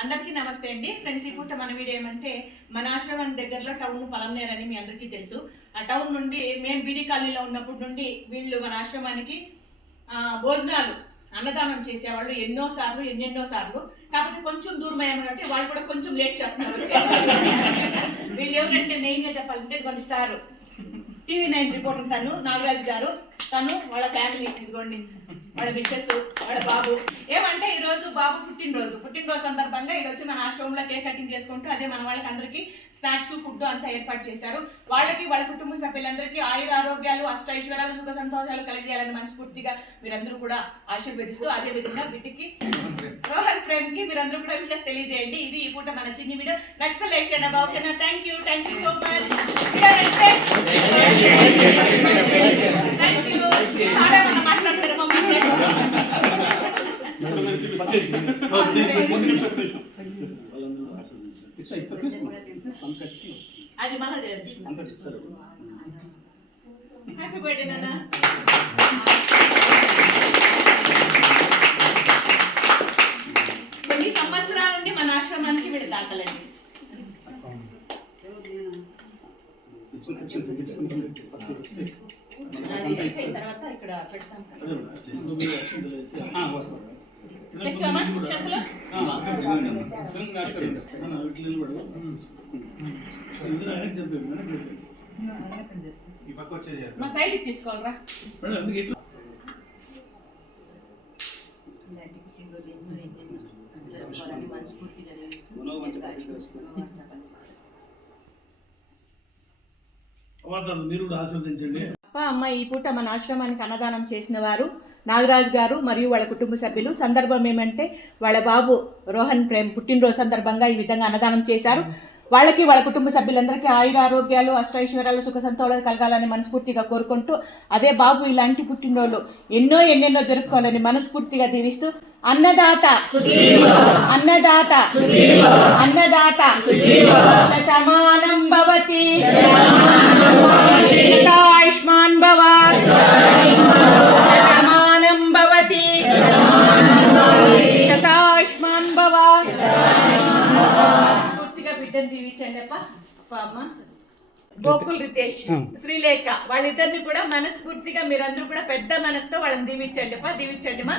అందరికీ నమస్తే అండి ఫ్రెండ్స్. ఈ పూట మన వీడియో ఏమంటే మన ఆశ్రమం దగ్గరలో టౌన్ పలంనేర్ అని మీ అందరికీ తెలుసు. ఆ టౌన్ నుండి మేము బీడీ కాలనీలో ఉన్నప్పటి నుండి వీళ్ళు మన ఆశ్రమానికి భోజనాలు అన్నదానం చేసేవాళ్ళు ఎన్నో సార్లు. కాకపోతే కొంచెం దూరం అయ్యామంటే వాళ్ళు కూడా కొంచెం లేట్ చేస్తున్నారు. వీళ్ళు ఎవరంటే మెయిన్గా చెప్పాలంటే కొన్నిసార్లు TV9 రిపోర్టర్ తను నాగరాజ్ గారు, తను వాళ్ళ ఫ్యామిలీ, ఇదిగోండి వాళ్ళ మిస్సెస్, వాళ్ళ బాబు. ఏమంటే ఈరోజు బాబు పుట్టినరోజు సందర్భంగా ఈరోజు మన ఆశ్రమంలో కేక్ కటింగ్ చేసుకుంటూ అదే మన వాళ్ళకి అందరికీ స్నాక్స్ ఫుడ్ అంతా ఏర్పాటు చేశారు. వాళ్ళకి వాళ్ళ కుటుంబ సభ్యులందరికీ ఆయుర ఆరోగ్యాలు అష్టైశ్వర్యాలు సుఖ సంతోషాలు కలిగేయాలని మనస్ఫూర్తిగా మీరందరూ కూడా ఆశీర్వదిస్తూ అదే విధంగా వీటికి రోహన్ ప్రేమ్ కి మీరందరూ కూడా విషయాలు తెలియజేయండి. ఇది ఈ పూట మన చిన్ని వీడియో. నచ్చితే లైక్ చేయండి. ఓకేనా? Thank you so much. మాట్లాడతారు అది మన హ్యాపీ బర్త్డే నాన్న. కొన్ని సంవత్సరాల నుండి మన ఆశ్రమానికి వీళ్ళు దాఖలండి. తర్వాత ఇక్కడ పెడతాం. మా సైడ్ తీసుకోవాలరా. అప్ప అమ్మ ఈ పూట మన ఆశ్రమానికి అన్నదానం చేసిన వారు నాగరాజ్ గారు మరియు వాళ్ళ కుటుంబ సభ్యులు. సందర్భం ఏమంటే వాళ్ళ బాబు రోహన్ ప్రేమ్ పుట్టినరోజు సందర్భంగా ఈ విధంగా అన్నదానం చేశారు. వాళ్ళకి వాళ్ళ కుటుంబ సభ్యులందరికీ ఆయుర ఆరోగ్యాలు అష్టైశ్వర్యాలు సుఖ సంతోషాలు కలగాలని మనస్ఫూర్తిగా కోరుకుంటూ అదే బాబు ఇలాంటి పుట్టినరోజులు ఎన్నెన్నో జరుపుకోవాలని మనస్ఫూర్తిగా దీవిస్తూ అన్నదాత అన్నదాత అన్నదాత శతమానం భవతి శతాయుష్మాన్ భవ శతమానం భవతి శతాయుష్మాన్ భవ. బిడ్డను దీవించండి అమ్మ. గోకుల్ రితేష్, శ్రీలేఖ వాళ్ళిద్దరిని కూడా మనస్ఫూర్తిగా మీరందరూ కూడా పెద్ద మనసుతో వాళ్ళని దీవించండి మా.